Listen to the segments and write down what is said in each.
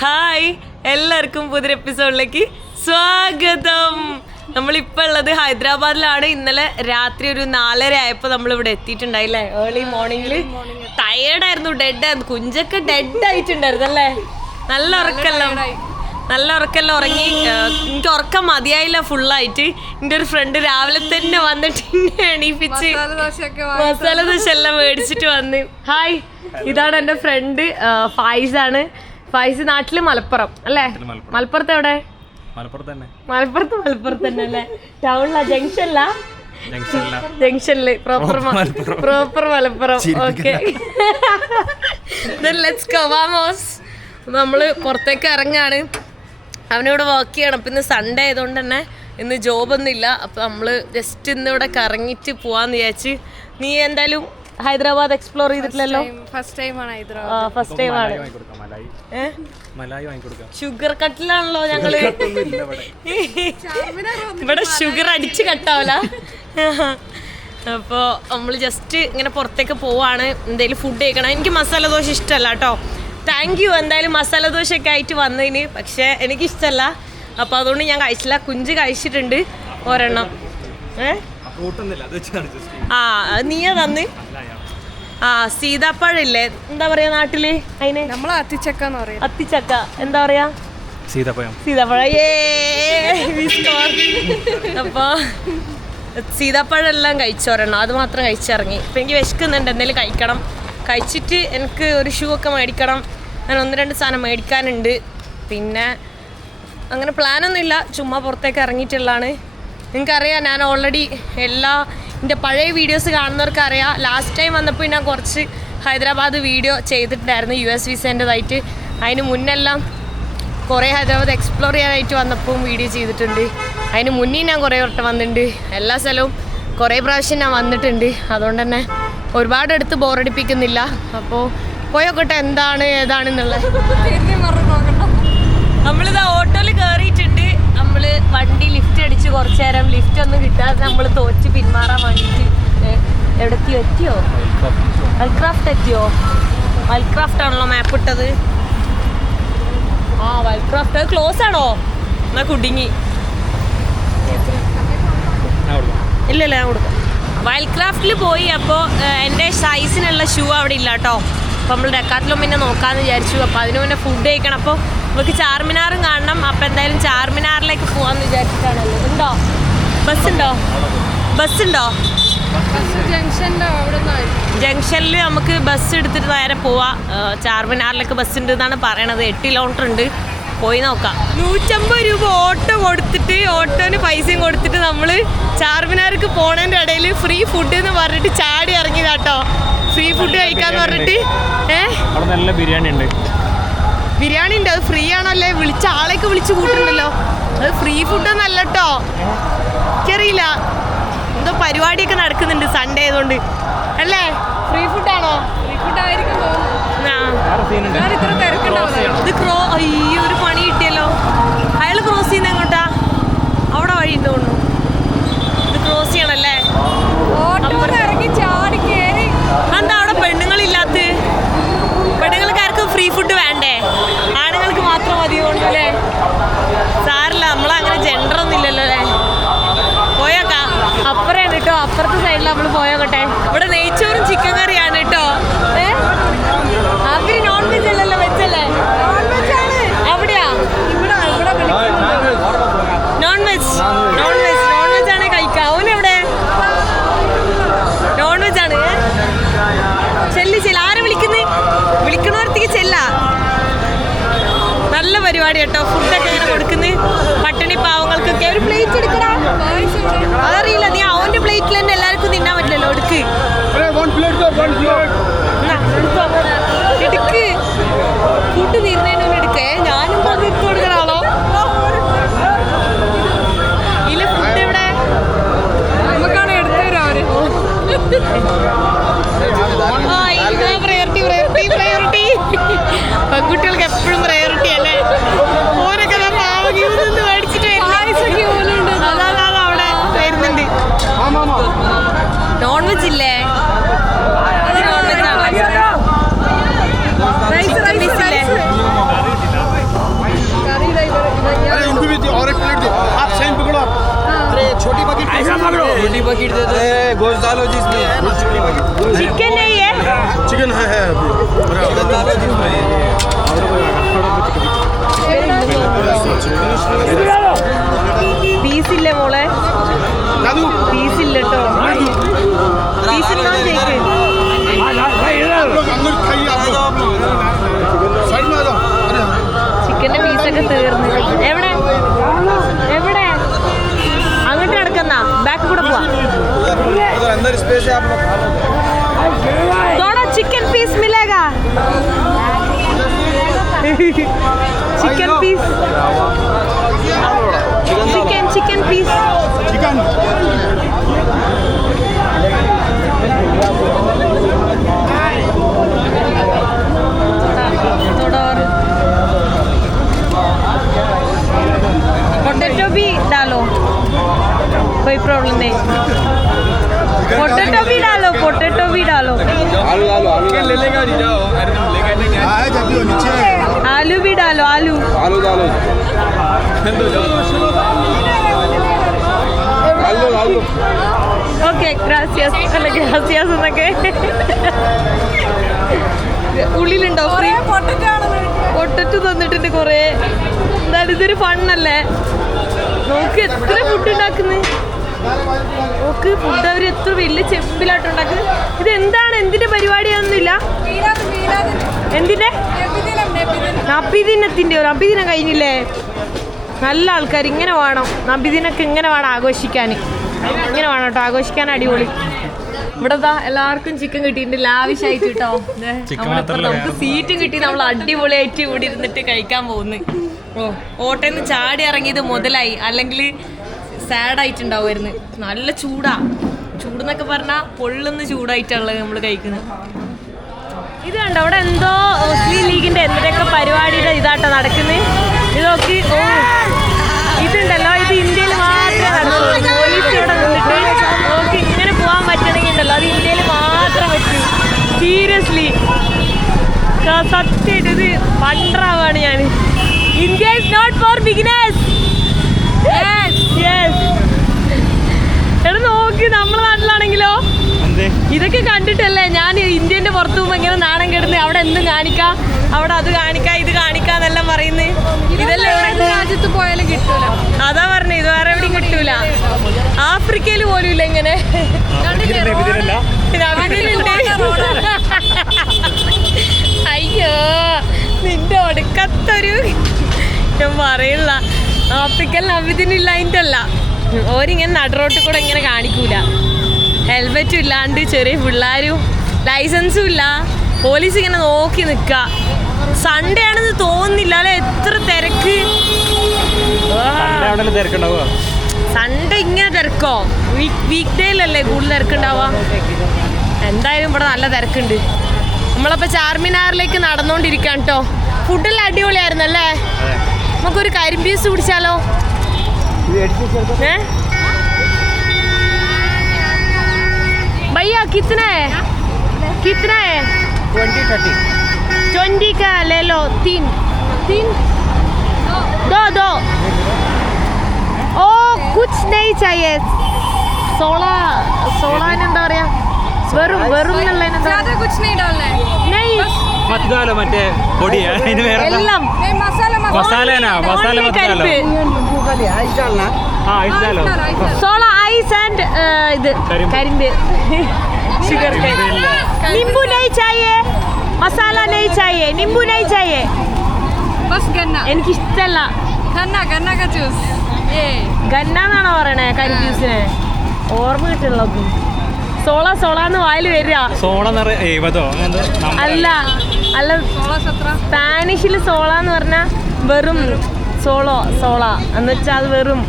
Hi, എല്ലാവർക്കും പുതിയ എപ്പിസോഡിലേക്ക് സ്വാഗതം. നമ്മളിപ്പോൾ ഉള്ളത് ഹൈദരാബാദിലാണ്. ഇന്നലെ രാത്രി ഒരു 4:30 ആയപ്പോൾ നമ്മളിവിടെ എത്തിയിട്ടുണ്ടായില്ലേ. ഏർലി മോർണിംഗിൽ ടയേർഡായിരുന്നു, ഡെഡായിരുന്നു. കുഞ്ചൊക്കെ ഡെഡ് ആയിട്ടുണ്ടായിരുന്നു അല്ലേ. നല്ല ഉറക്കെല്ലാം ഉറങ്ങി. എനിക്ക് ഉറക്കം മതിയായില്ല ഫുള്ളായിട്ട്. എൻ്റെ ഒരു ഫ്രണ്ട് രാവിലെ തന്നെ വന്നിട്ട് എന്നെ എണീപ്പിച്ച് മസാല ദോശ എല്ലാം മേടിച്ചിട്ട് വന്ന്. ഹായ്, ഇതാണ് എൻ്റെ ഫ്രണ്ട് ഫായിസാണ്. ഫായിസ് നാട്ടില് മലപ്പുറം അല്ലേ? മലപ്പുറത്ത് എവിടെ? മലപ്പുറത്ത് തന്നെ അല്ലേ? ടൗണിലാ? ജംഗ്ഷനില് proper Malappuram. Okay, let's go. വാമോസ്. നമ്മള് പുറത്തേക്ക് ഇറങ്ങാണ്. അവനിവിടെ വർക്ക് ചെയ്യണം. പിന്നെ സൺഡേ ആയതുകൊണ്ട് തന്നെ ഇന്ന് ജോബൊന്നും ഇല്ല. അപ്പോൾ നമ്മൾ ജസ്റ്റ് ഇന്ന് ഇവിടെ കറങ്ങിയിട്ട് പോവാന്ന് വിചാരിച്ച്. നീ എന്തായാലും ഹൈദരാബാദ് എക്സ്പ്ലോർ ചെയ്തിട്ടില്ലല്ലോ? ഫസ്റ്റ് ടൈമാണ്. ഷുഗർ കട്ടിലാണല്ലോ ഞങ്ങള്. ഇവിടെ ഷുഗർ അടിച്ച് കട്ടാവല. അപ്പോൾ നമ്മൾ ജസ്റ്റ് ഇങ്ങനെ പുറത്തേക്ക് പോവാണ്. എന്തെങ്കിലും ഫുഡ് കഴിക്കണം. എനിക്ക് മസാല ദോശ ഇഷ്ടമല്ല കേട്ടോ. താങ്ക് യു എന്തായാലും മസാല ദോശയൊക്കെ ആയിട്ട് വന്നതിന്. പക്ഷേ എനിക്കിഷ്ടമല്ല. അപ്പോൾ അതുകൊണ്ട് ഞാൻ കഴിച്ചില്ല. കുഞ്ച് കഴിച്ചിട്ടുണ്ട് ഒരെണ്ണം. നീയാ തന്ന്. സീതാപ്പഴല്ലേ, എന്താ പറയാ നാട്ടില് അതിന്? നമ്മള് അത്തിച്ചക്ക. അത്തിച്ചക്ക എന്താ പറയാ? സീതാപ്പഴം. അപ്പൊ സീതാപ്പഴം എല്ലാം കഴിച്ചോരെണ്ണം. അത് മാത്രം കഴിച്ചിറങ്ങി. ഇപ്പൊ എനിക്ക് വിശക്കുന്നുണ്ട്, എന്തെങ്കിലും കഴിക്കണം. കഴിച്ചിട്ട് എനിക്ക് ഒരു ഷൂ ഒക്കെ മേടിക്കണം. ഞാൻ 1-2 സാധനം മേടിക്കാനുണ്ട്. പിന്നെ അങ്ങനെ പ്ലാനൊന്നുമില്ല, ചുമ്മാ പുറത്തേക്ക് ഇറങ്ങിയിട്ടുള്ളതാണ്. നിങ്ങൾക്കറിയാം, ഞാൻ ഓൾറെഡി എൻ്റെ പഴയ വീഡിയോസ് കാണുന്നവർക്ക് അറിയാം. ലാസ്റ്റ് ടൈം വന്നപ്പോൾ ഞാൻ കുറച്ച് ഹൈദരാബാദ് വീഡിയോ ചെയ്തിട്ടുണ്ടായിരുന്നു, US വിസേൻ്റെതായിട്ട്. അതിന് മുന്നെല്ലാം കുറേ ഹൈദരാബാദ് എക്സ്പ്ലോർ ചെയ്യാനായിട്ട് വന്നപ്പോൾ വീഡിയോ ചെയ്തിട്ടുണ്ട്. അതിന് മുന്നേ ഞാൻ കുറേ വട്ടം വന്നിട്ടുണ്ട്. എല്ലാ സ്ഥലവും കുറേ പ്രാവശ്യം ഞാൻ വന്നിട്ടുണ്ട്. അതുകൊണ്ട് തന്നെ ഒരുപാട് അടുത്ത് ബോറടിപ്പിക്കുന്നില്ല. അപ്പോൾ പോയോക്കട്ടെ എന്താണ് ഏതാണെന്നുള്ളത്. നമ്മളിത് ഓട്ടോയിൽ കയറിയിട്ടുണ്ട്. നമ്മൾ വണ്ടി ലിഫ്റ്റ് അടിച്ച് കുറച്ച് നേരം ലിഫ്റ്റ് ഒന്നും കിട്ടാതെ നമ്മൾ തോറ്റ് പിന്മാറാൻ വേണ്ടിയിട്ട് എത്തിയോ? വൈൽക്രാഫ്റ്റ് എത്തിയോ? വൈൽക്രാഫ്റ്റ് ആണല്ലോ മാപ്പ് ഇട്ടത്. വൈൽക്രാഫ്റ്റ് അത് ക്ലോസ് ആണോ? എന്നാ കുടുങ്ങി. ഇല്ല ഞാൻ കൊടുക്കാം. വൈൽക്രാഫ്റ്റിൽ പോയി. അപ്പോൾ എൻ്റെ സൈസിനുള്ള ഷൂ അവിടെ ഇല്ല കേട്ടോ. അപ്പോൾ നമ്മൾ ഡെക്കാത്ത്ലോൺ പിന്നെ നോക്കാമെന്ന് വിചാരിച്ചു. അപ്പോൾ അതിന് മുന്നേ ഫുഡ് കഴിക്കണം. അപ്പോൾ നമുക്ക് ചാർമിനാറും കാണണം. അപ്പോൾ എന്തായാലും ചാർമിനാറിലേക്ക് പോകാമെന്ന് വിചാരിച്ചിട്ടാണല്ലോ. ഉണ്ടോ? ബസ്സുണ്ടോ? ജംഗ്ഷനിൽ നമുക്ക് ബസ് എടുത്തിട്ട് നേരെ പോവാം. ചാർമിനാറിലേക്ക് ബസ് ഉണ്ട് എന്നാണ് പറയണത്. 8 കിലോമീറ്റർ ഉണ്ട്. പോയി നോക്കാം. 150 രൂപ ഓട്ടോ കൊടുത്തിട്ട്, ഓട്ടോന് പൈസയും കൊടുത്തിട്ട് നമ്മൾ ചാർമിനാർക്ക് പോണതിൻ്റെ ഇടയിൽ ഫ്രീ ഫുഡ് എന്ന് പറഞ്ഞിട്ട് ചാടി ഇറങ്ങിയതാട്ടോ. ഫ്രീ ഫുഡ് കഴിക്കാന്ന് പറഞ്ഞിട്ട്. നല്ല ബിരിയാണി ഉണ്ട്. അത് ഫ്രീ ആണോ അല്ലേ? വിളിച്ച ആളെയൊക്കെ വിളിച്ച് കൂട്ടുണ്ടല്ലോ. അത് ഫ്രീ ഫുഡൊന്നും അല്ല കേട്ടോ. എനിക്കറിയില്ല, എന്തോ പരിപാടിയൊക്കെ നടക്കുന്നുണ്ട് സൺഡേ ആയതുകൊണ്ട് അല്ലേ. ഫ്രീ ഫുഡാണോ? ഇത് അയ്യോ, ഒരു പണി കിട്ടിയല്ലോ. അയാൾ ക്രോസ് ചെയ്യുന്ന എങ്ങോട്ടാ? അവിടെ വഴി ഉണ്ട് തോന്നുന്നു. ഇത് ക്രോസ് ചെയ്യണല്ലേ. എന്താ അവിടെ പെണ്ണുങ്ങളില്ലാത്ത? പെണ്ണുങ്ങൾക്കാർക്കും ഫ്രീ ഫുഡ് വേണ്ടേ? ആണുങ്ങൾക്ക് മാത്രം മതിയോണ്ട് അല്ലേ? സാറില്ല, നമ്മളങ്ങനെ ജെൻഡറൊന്നും ഇല്ലല്ലോ അല്ലേ. പോയോക്കാം. അപ്പുറമാണ് കേട്ടോ, അപ്പുറത്തെ സൈഡിൽ നമ്മൾ പോയോക്കട്ടെ. ഇവിടെ നെയ്ച്ചോറും ചിക്കൻ കറിയാണ് കേട്ടോ. അവര് നോൺ വെജ് അല്ലല്ലോ, വെജ് അല്ലേ? അവിടെയാ നോൺ വെജ് ആണ് കഴിക്കാം. അവനെവിടെ? നോൺ വെജ് ആണ്. ചെല്ല ആരെ വിളിക്കണോർത്തേക്ക് ചെല്ല. നല്ല പരിപാടി കേട്ടോ. ഫുഡൊക്കെ ഇങ്ങനെ കൊടുക്കുന്നത് പട്ടിണി പാവങ്ങൾക്കൊക്കെ. ഒരു പ്ലേറ്റ് എടുക്കടാ. അതറിയില്ല, നീ അവന്റെ പ്ലേറ്റിൽ തന്നെ എല്ലാവർക്കും തിന്നാൻ പറ്റില്ലല്ലോ. എടുക്ക് ഫുഡ് തീർന്നതിന് മുന്നേ എടുക്കേ. ഞാനും എടുത്തു കൊടുക്കണാണോ? ഇല്ല, ഫുഡ് ഇവിടെ നമുക്കാണ് എടുത്തുതരാം അവര്. പ്രയോറിറ്റി പെൺകുട്ടികൾക്ക് എപ്പോഴും പ്രയോറിറ്റി അല്ലേ. ഓരൊക്കെ മേടിച്ചിട്ട് അവിടെ വരുന്നുണ്ട്. നോൺ വെജ് ഇല്ലേ? അത് നോൺ വെജ് ആണ്. ഡീറ്റെയിൽസ് ഒക്കെ തീർന്നു. എവിടെ എവിടെ അങ്ങോട്ട് കിടക്കുന്ന ബാക്ക് കൂടെ പോവാ. चिकन पीस मिलेगा chicken piece chicken piece chicken थोड़ा और पोटैटो भी डालो, कोई प्रॉब्लम नहीं. पोटैटो भी डालो, पोटैटो भी डालो. आलू भी डालो, आलू ഓക്കെ ഗ്രാസിയാസ് അല്ല ഗ്രാസിയാസ് എന്നൊക്കെ ഉള്ളിലുണ്ടോ ഫ്രീ പൊട്ടറ്റ് തന്നിട്ടുണ്ട് കുറേ. എന്താണ് ഇതൊരു ഫണ്ണല്ലേ? നോക്ക് എത്ര ഫുഡ് ഉണ്ടാക്കുന്നത്. നോക്ക് ഫുഡ് അവർ എത്ര വലിയ ചെമ്പിലായിട്ട് ഉണ്ടാക്കുന്നത്. ഇത് എന്താണ്, എന്തിന്റെ പരിപാടിയൊന്നുമില്ല. എന്തിന്റെ നബിദിനത്തിന്റെ ഒരു നബിദിനം കഴിഞ്ഞില്ലേ? നല്ല ആൾക്കാർ ഇങ്ങനെ വേണം. നബിദിനൊക്കെ ഇങ്ങനെ വേണം ആഘോഷിക്കാൻ. ഇങ്ങനെ വേണം കേട്ടോ ആഘോഷിക്കാൻ. അടിപൊളി. ഇവിടെ എല്ലാവർക്കും ചിക്കൻ കിട്ടിയിട്ടുണ്ട് ലാവിഷായിട്ട് കേട്ടോ. നമുക്ക് സീറ്റും കിട്ടി. നമ്മൾ അടിപൊളിയായിട്ട് ഇവിടെ ഇരുന്നിട്ട് കഴിക്കാൻ പോകുന്നു. ഓട്ടേന്ന് ചാടി ഇറങ്ങിയത് മുതലായി, അല്ലെങ്കിൽ സാഡായിട്ടുണ്ടാവുമായിരുന്നു. നല്ല ചൂടാ. ചൂടെന്നൊക്കെ പറഞ്ഞാൽ പൊള്ളുന്ന ചൂടായിട്ടുള്ളത് നമ്മൾ കഴിക്കുന്നത്. ഇത് കണ്ടോ അവിടെ എന്തോ മുസ്ലിം ലീഗിന്റെ എന്തൊക്കെ പരിപാടിയുടെ ഇതാട്ടോ നടക്കുന്നത്. ഇതൊക്കെ ഇതുണ്ടല്ലോ, ഇത് ഇന്ത്യയിൽ മാത്രമേ നടക്കുള്ളൂ. പോലീസ് ഇവിടെ നിന്നിട്ട് നോക്കി ഇങ്ങനെ പോകാൻ പറ്റണമെങ്കിൽ ഉണ്ടല്ലോ, അത് ഇന്ത്യയിൽ മാത്രം പറ്റൂ. സീരിയസ്ലി സത്യമായിട്ട് ഇത് വണ്ടറാവാണ് ഞാൻ. India is not for beginners. എടാ നോക്കി നമ്മളെ നാട്ടിലാണെങ്കിലോ ഇതൊക്കെ കണ്ടിട്ടല്ലേ ഞാൻ ഇന്ത്യന്റെ പുറത്ത് പോകുമ്പോ ഇങ്ങനെ നാണം കെടുന്നത്. അവിടെ എന്തും കാണിക്കാം, അവിടെ അത് കാണിക്കാം, ഇത് കാണിക്കാന്നെല്ലാം പറയുന്നത്. ഇതല്ലേ രാജ്യത്ത് പോയാലും കിട്ടൂല. അതാ പറഞ്ഞ ഇത് വേറെ എവിടെയും കിട്ടൂല. ആഫ്രിക്കയിൽ പോലും ഇല്ല ഇങ്ങനെ. അയ്യോ നിന്റെ ഒടുക്കത്തൊരു ഞാൻ പറയില്ല. ആഫ്രിക്കയിൽ നബിദിനില്ല അതിൻ്റെ അല്ല. ഓരിങ്ങനെ നടുറോട്ടിൽ കൂടെ ഇങ്ങനെ കാണിക്കൂല. ഹെൽമെറ്റും ഇല്ലാണ്ട് ചെറിയ പിള്ളേരും ലൈസൻസും ഇല്ല. പോലീസ് ഇങ്ങനെ നോക്കി നിൽക്കുക. സൺഡേ ആണെന്ന് തോന്നുന്നില്ല അല്ലെ? എത്ര തിരക്ക്. സൺഡേ ഇങ്ങനെ തിരക്കോ? വീക്ക് ഡേയിലല്ലേ കൂടുതൽ തിരക്കുണ്ടാവുക. എന്തായാലും ഇവിടെ നല്ല തിരക്കുണ്ട്. നമ്മളപ്പോൾ ചാർമിനാറിലേക്ക് നടന്നുകൊണ്ടിരിക്കാം കേട്ടോ. ഫുഡെല്ലാം അടിപൊളിയായിരുന്നു അല്ലേ? നമുക്കൊരു കരിമ്പീസ് പിടിച്ചാലോ? भैया कितना है? कितना है? 20 का ले लो. 3 दो. ओ कुछ नहीं चाहिए. 16 എന്താ പറയാ? വെറും ज़्यादा कुछ नहीं डालना है. नहीं मत डालो. മറ്റേ പൊടി എല്ലാം मसाला ना मसाला मत डालो. आइस डालना. हां आइस डालो. 16 आइस एंड ഇത് കരിമ്പ് शुगर के. नींबू नहीं चाहिए, मसाला नहीं चाहिए, नींबू नहीं चाहिए. बस गन्ना. എനിക്ക് ഇഷ്ടല്ല. गन्ना का जूस. ഗന്ന എന്നാണോ പറയണേ കരിമ്പ് ജ്യൂസിനെ? ഓർമ്മ കിട്ടുള്ള സോളാന്ന് വായിൽ വരിക. അല്ല സ്പാനിഷിൽ സോളാന്ന് പറഞ്ഞാ വെറും സോള എന്ന് വെച്ചാൽ അത് വെറും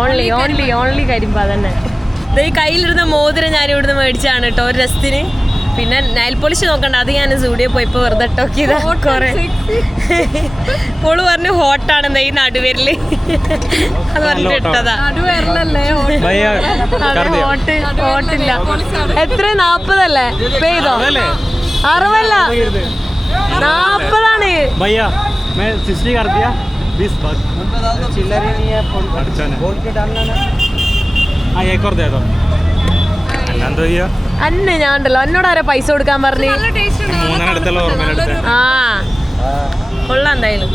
ഓൺലി കരിമ്പ്. അതന്നെ. ഇത് ഈ കയ്യിലിരുന്ന മോതിരം ഞാൻ ഇവിടുന്ന് മേടിച്ചാണ് കേട്ടോ ഒരു രസത്തിന്. പിന്നെ നൈൽ പോളിഷ് നോക്കണ്ട, അത് ഞാൻ സ്റ്റുഡിയോ പോയിപ്പോ വെറുതെ ടോക്കിയതാ. കൊറേ ഓള് പറഞ്ഞു ഹോട്ടാണ് ഈ നടുവരില്. അത് പറഞ്ഞിട്ട് ഇട്ടതാ. ഹോട്ടില്ല. എത്ര 40 അല്ലേ? പെയ്തോ? 60 അല്ല 40 അന്നെ ഞാൻ ഉണ്ടല്ലോ എന്നോട് ആരോ പൈസ കൊടുക്കാൻ പറഞ്ഞു. ആ കൊള്ളാം. എന്തായാലും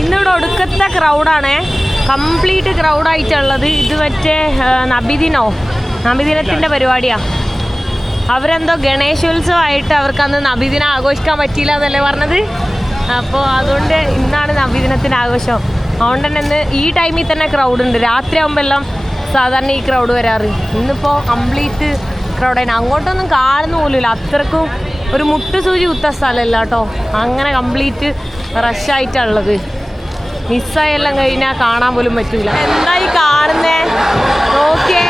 ഇന്നിവിടെ ഒടുക്കത്തെ ക്രൗഡാണേ. കംപ്ലീറ്റ് ക്രൗഡായിട്ടുള്ളത്. ഇത് മറ്റേ നബിദിനത്തിന്റെ പരിപാടിയാ. അവരെന്തോ ഗണേശോത്സവമായിട്ട് അവർക്ക് അന്ന് നബിദിനം ആഘോഷിക്കാൻ പറ്റിയില്ല എന്നല്ലേ പറഞ്ഞത്. അപ്പോൾ അതുകൊണ്ട് ഇന്നാണ് നബിദിനത്തിൻ്റെ ആഘോഷം. അതുകൊണ്ട് തന്നെ ഇന്ന് ഈ ടൈമിൽ തന്നെ ക്രൗഡ് ഉണ്ട്. രാത്രി ആകുമ്പോൾ എല്ലാം സാധാരണ ഈ ക്രൗഡ് വരാറ്. ഇന്നിപ്പോൾ കംപ്ലീറ്റ് ക്രൗഡാണ്. അങ്ങോട്ടൊന്നും കാണുന്ന പോലുമില്ല. അത്രക്കും ഒരു മുട്ടുസൂചി കുത്ത സ്ഥലമല്ല കേട്ടോ. അങ്ങനെ കംപ്ലീറ്റ് റഷായിട്ടുള്ളത്. മിസ്സായെല്ലാം കഴിഞ്ഞാൽ കാണാൻ പോലും പറ്റില്ല. എന്തായി കാണുന്നേ നോക്കിയേ.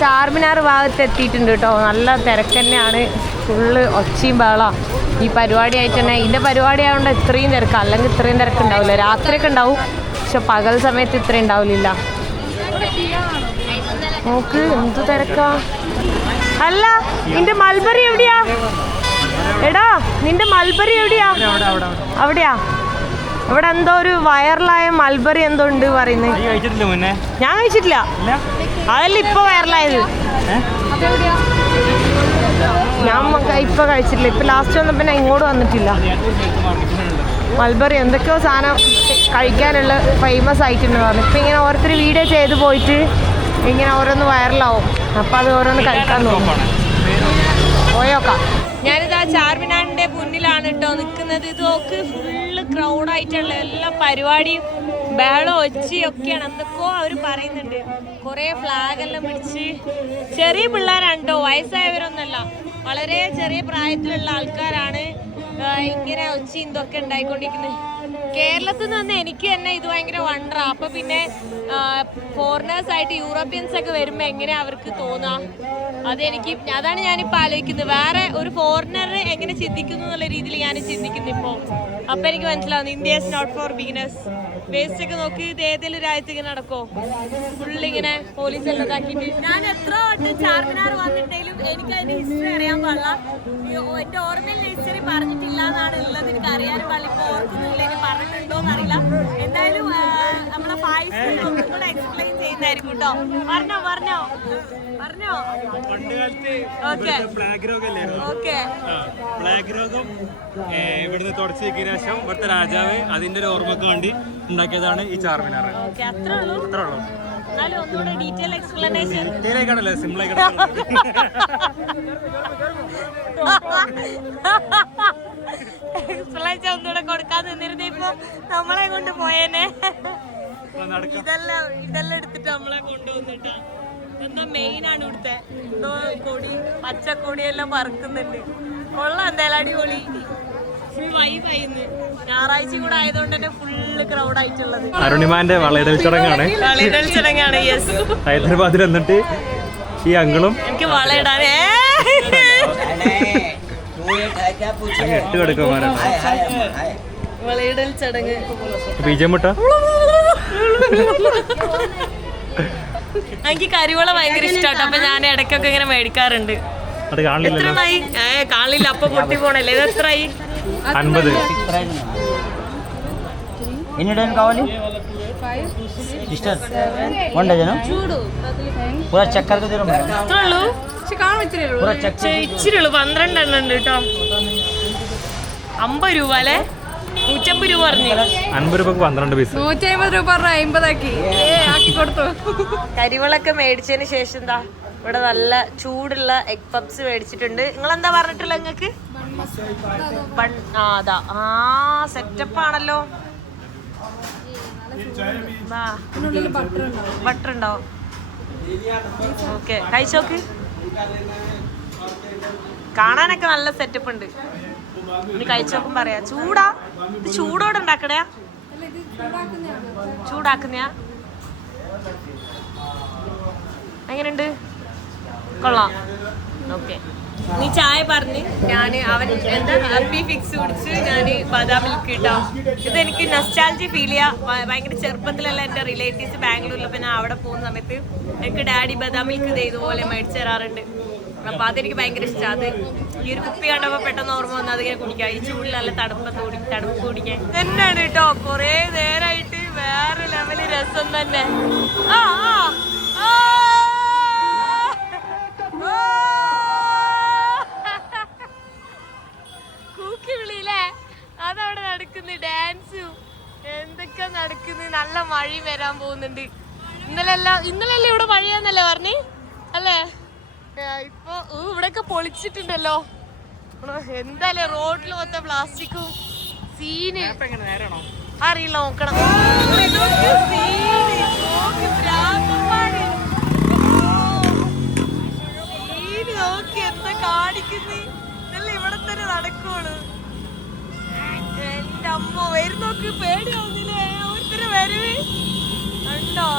ചാർമിനാർ ഭാഗത്ത് എത്തിയിട്ടുണ്ട് കേട്ടോ. നല്ല തിരക്ക് തന്നെയാണ്. ഫുള്ള് ഒച്ചയും ബഹളാ ഈ പരിപാടിയായിട്ട് തന്നെ. ഇതിൻ്റെ പരിപാടി ആയതുകൊണ്ട് ഇത്രയും തിരക്ക്. അല്ലെങ്കിൽ ഇത്രയും തിരക്ക് ഉണ്ടാവില്ല. രാത്രിയൊക്കെ ഉണ്ടാവും, പക്ഷെ പകൽ സമയത്ത് ഇത്രയും ഉണ്ടാവില്ല. നോക്ക് എന്ത് തിരക്കാ. അല്ല നിന്റെ മൽബറി എവിടെയാ? എടാ നിന്റെ മൽബറി എവിടെയാ? അവിടെയാ. ഇവിടെ എന്തോ ഒരു വൈറലായ മൽബറി എന്തോ ഉണ്ട് പറയുന്നത്. ഞാൻ കഴിച്ചിട്ടില്ല. അതല്ല ഇപ്പൊ വൈറലായത്. ഞാൻ ഇപ്പൊ കഴിച്ചിട്ടില്ല. ഇപ്പൊ ലാസ്റ്റ് വന്നപ്പോ ഞാൻ ഇങ്ങോട്ട് വന്നിട്ടില്ല. മൽബറി എന്തൊക്കെയോ സാധനം കഴിക്കാനുള്ള ഫേമസ് ആയിട്ടുണ്ട് പറഞ്ഞു. ഇപ്പൊ ഇങ്ങനെ ഓരോരുത്തർ വീഡിയോ ചെയ്ത് പോയിട്ട് ഇങ്ങനെ ഓരോന്ന് വൈറലാവും. അപ്പൊ അത് ഓരോന്ന് കഴിക്കാൻ തോന്നും. പോയോക്കാം. ഞാനിതാ ചാർമിനാറിന്റെ മുന്നിലാണ് കേട്ടോ നിൽക്കുന്നത്. ഇത് നോക്ക് ഫുള്ള് ക്രൗഡായിട്ടുള്ള എല്ലാ പരിപാടിയും ബഹളം ഒച്ചയൊക്കെയാണ്. എന്തൊക്കെയോ അവർ പറയുന്നുണ്ട്. കുറേ ഫ്ലാഗെല്ലാം പിടിച്ച് ചെറിയ പിള്ളേരാണ് കേട്ടോ, വയസ്സായവരൊന്നല്ല. വളരെ ചെറിയ പ്രായത്തിലുള്ള ആൾക്കാരാണ് ഇങ്ങനെ ഒച്ചയും ഇതൊക്കെ ഉണ്ടായിക്കൊണ്ടിരിക്കുന്നത്. കേരളത്തിൽ നിന്ന് എനിക്ക് തന്നെ ഇത് ഭയങ്കര വണ്ടറാ. അപ്പൊ പിന്നെ ഫോറിനേഴ്സ് ആയിട്ട് യൂറോപ്യൻസ് ഒക്കെ വരുമ്പോ എങ്ങനെയാ അവർക്ക് തോന്നാം, അതാണ് ഞാനിപ്പോൾ ആലോചിക്കുന്നത്. വേറെ ഒരു ഫോറിനർ എങ്ങനെ ചിന്തിക്കുന്നു എന്നുള്ള രീതിയിൽ ഞാൻ ചിന്തിക്കുന്നു ഇപ്പോ. അപ്പൊ എനിക്ക് മനസ്സിലാവുന്നു India is not for beginners. Waste ഒക്കെ നോക്കി ഇത് ഏതെങ്കിലും രാജ്യത്ത് ഇങ്ങനെ നടക്കോ? ഫുള്ളിങ്ങനെ പോലീസ് എല്ലാം ഇതാക്കിയിട്ട്. ഞാൻ എത്ര വട്ടം ചാർമിനാർ വന്നിട്ടെങ്കിലും എനിക്ക് അതിന്റെ ഹിസ്റ്ററി അറിയാൻ പാടില്ല. എന്റെ ഓർമ്മയിൽ ഹിസ്റ്ററി പറഞ്ഞിട്ടില്ല എന്നാണ് ഉള്ളത്. എനിക്ക് അറിയാനും പാടില്ല. ഇപ്പൊ ഓർക്കുന്നില്ല, ഇനി പറഞ്ഞിട്ടുണ്ടോന്ന് അറിയില്ല. എന്തായാലും നമ്മളെ ഫായിസ് കൂടെ എക്സ്പ്ലെയിൻ ചെയ്യുന്നതായിരിക്കും കേട്ടോ. പറഞ്ഞോ പറഞ്ഞോ പറഞ്ഞോ. ഫ്ലാഗ് രോഗം ഇവിടുന്ന് തുടച്ചു വെക്കിയ ശേഷം ഇവിടുത്തെ രാജാവ് അതിന്റെ ഒരു ഓർമ്മക്ക് വേണ്ടി ഉണ്ടാക്കിയതാണ് ഈ ചാർമിനാർ. അത്രേ ഉള്ളൂ. ഡീറ്റെയിൽ എക്സ്പ്ലനേഷൻ സിമ്പിൾ ആയി എക്സ്പ്ലനേഷൻ ഒന്നുകൂടെ കൊടുക്കാൻ നിന്നിരുന്ന ഇപ്പൊ നമ്മളെ കൊണ്ട് പോയേനെ. ഇതെല്ലാം എടുത്തിട്ട് നമ്മളെ കൊണ്ടുവന്നിട്ടാ. എന്താ മെയിൻ ആണ് ഇവിടുത്തെ എന്തോ കൊടി, പച്ചക്കൊടിയെല്ലാം പറക്കുന്നുണ്ട്. കൊള്ളാം, എന്തായാലും അടിപൊളി. ഫുൾ വൈബായിന്ന്. ഞായറാഴ്ച കൂടെ ആയതുകൊണ്ട് തന്നെ ഫുള്ള് ക്രൗഡ് ആയിട്ടുള്ളത്. അരുണിമാന്റെ വളയിടൽ ചടങ്ങാണ്. വളയിടൽ ചടങ്ങാണ്. യെസ്. ഹൈദരാബാദിൽ വന്നിട്ട് ഈ അങ്കിളും എനിക്ക് വളയിടാനേ വളയിടൽ ചടങ്ങ് ബീജമുട്ട. എനിക്ക് കരിവള ഭയങ്കര ഇഷ്ടമാണ്. അപ്പൊ ഞാൻ ഇടയ്ക്കൊക്കെ ഇങ്ങനെ മേടിക്കാറുണ്ട്. എത്രയായി? കാണില്ല. അപ്പൊ പൊട്ടി പോണല്ലേ. ഇത് എത്രയായി? 50. ఎన్ని డజన్ కావాలి సిస్టర్? 1 డజన్ పూరా చెక్ करके दे रहा हूं. എത്രേ ഉള്ളൂ? पूरा చెక్ ഇച്ചിരി ഉള്ളൂ. 12 എണ്ണം ഉണ്ട് കേട്ടോ. 50 രൂപ അല്ലേ? 150 രൂപ പറഞ്ഞു. 50 രൂപക്ക് 12 പീസ്. 150 രൂപ 50 ആക്കി കൊടുത്തു. കരിവളൊക്കെ മേടിച്ചതിന് ശേഷം എന്താ ഇവിടെ നല്ല ചൂടുള്ള എഗ് പപ്സ് മേടിച്ചിട്ടുണ്ട്. നിങ്ങളെന്താ പറഞ്ഞിട്ടുള്ള നിങ്ങൾക്ക്? അതാ സെറ്റപ്പ് ആണല്ലോ. ബട്ടർ ഉണ്ടോ? ഓക്കെ, കഴിച്ചോക്ക്. കാണാനൊക്കെ നല്ല സെറ്റപ്പ് ഉണ്ട്. ഇനി കഴിച്ചോക്കും പറയാ. ചൂടാ? ഇത് ചൂടോടെ ഉണ്ടാക്കണേ? ചൂടാക്കുന്നയാ? എങ്ങനെയുണ്ട്? കൊള്ളാം. ഓക്കെ, നീ ചായ പറഞ്ഞ് ഞാൻ അവൻ എന്താ ഹാപ്പി ഫിക്സ് കുടിച്ച് ഞാൻ ബദാം മിൽക്ക് ഇട്ടോ. ഇതെനിക്ക് നൊസ്റ്റാൾജി ഫീൽ ചെയ്യാം. ഭയങ്കര ചെറുപ്പത്തിലല്ല എൻ്റെ റിലേറ്റീവ്സ് ബാംഗ്ലൂരിൽ, പിന്നെ അവിടെ പോകുന്ന സമയത്ത് എനിക്ക് ഡാഡി ബദാം മിൽക്ക് ഇതുപോലെ മേടിച്ച് തരാറുണ്ട്. അപ്പൊ അതെനിക്ക് ഭയങ്കര ഇഷ്ടമാണ്. അത് ഈ ഒരു കുപ്പി കണ്ടപ്പോ പെട്ടെന്ന് ഓർമ്മ വന്ന് അതിങ്ങനെ കുടിക്കാം. ഈ ചൂടിൽ നല്ല തണുപ്പ് കുടിക്കാൻ തന്നെയാണ് കേട്ടോ. കൊറേ നേരമായിട്ട് വേറെ ലെവല് രസം തന്നെ. ആ ആ കൂക്കി വിളിയില്ലേ, അതവിടെ നടക്കുന്നു. ഡാൻസും എന്തൊക്കെ നടക്കുന്നു. നല്ല മഴയും വരാൻ പോകുന്നുണ്ട്. ഇന്നലെല്ലാം ഇവിടെ മഴയാന്നല്ലേ പറഞ്ഞേ അല്ലേ? ഇപ്പൊ ഇവിടെയൊക്കെ പൊളിച്ചിട്ടുണ്ടല്ലോ. എന്തായാലും റോഡിൽ മൊത്തം പ്ലാസ്റ്റിക്കും സീന് അറിയില്ല. നോക്കണം സീന് നോക്കി എന്താ കാണിക്കുന്നേ. ഇതല്ലേ ഇവിടെ തന്നെ നടക്കുള്ളൂ. എന്റെ അമ്മ വരും നോക്ക്, പേടിയാവുന്നില്ലേ ഓരോരുത്തര് വരവ് കണ്ടോ?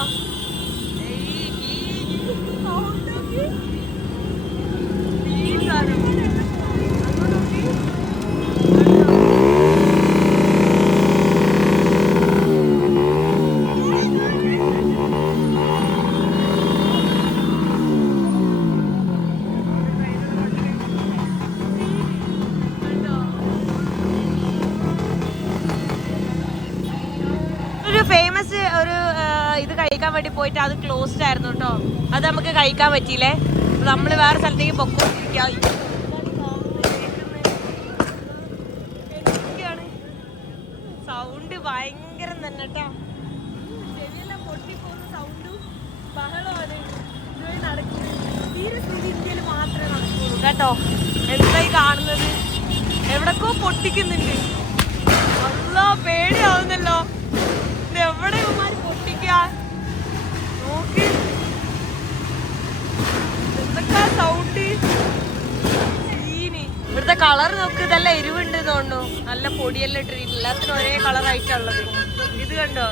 ഒരു ഫേമസ് ഒരു ഇത് കഴിക്കാൻ വേണ്ടി പോയിട്ട് അത് ക്ലോസ്ഡ് ആയിരുന്നു കേട്ടോ. അത് നമുക്ക് കഴിക്കാൻ പറ്റിയില്ലേ. നമ്മൾ വേറെ സ്ഥലത്തേക്ക് പൊക്കോണ്ടിരിക്കുക. സൗണ്ട് ഭയങ്കരം തന്നെ കേട്ടോ. ചെവിയെല്ലാം പൊട്ടിപ്പോകുന്ന സൗണ്ടും ബഹളമാണ് ഇതുവഴി നടക്കുന്നത്. തീരെ സ്ഥിതി ഇന്ത്യയിൽ മാത്രമേ നടക്കുള്ളൂ കേട്ടോ. എന്തായി കാണുന്നത്, എവിടൊക്കെ പൊട്ടിക്കുന്നുണ്ട്. അല്ലാ പേടിയാവുന്നല്ലോ. ഇത് എവിടെ പൊട്ടിക്കാൻ നോക്ക്. എന്തൊക്കെ സൗണ്ട്. ഇവിടുത്തെ കളർ നോക്ക്. ഇതെല്ലാം എരിവുണ്ട് തോന്നുന്നു. നല്ല പൊടിയെല്ലാം ഇട്ടിട്ട് എല്ലാത്തിനും ഒരേ കളറായിട്ടുള്ളത്. ഇത് കണ്ടോ?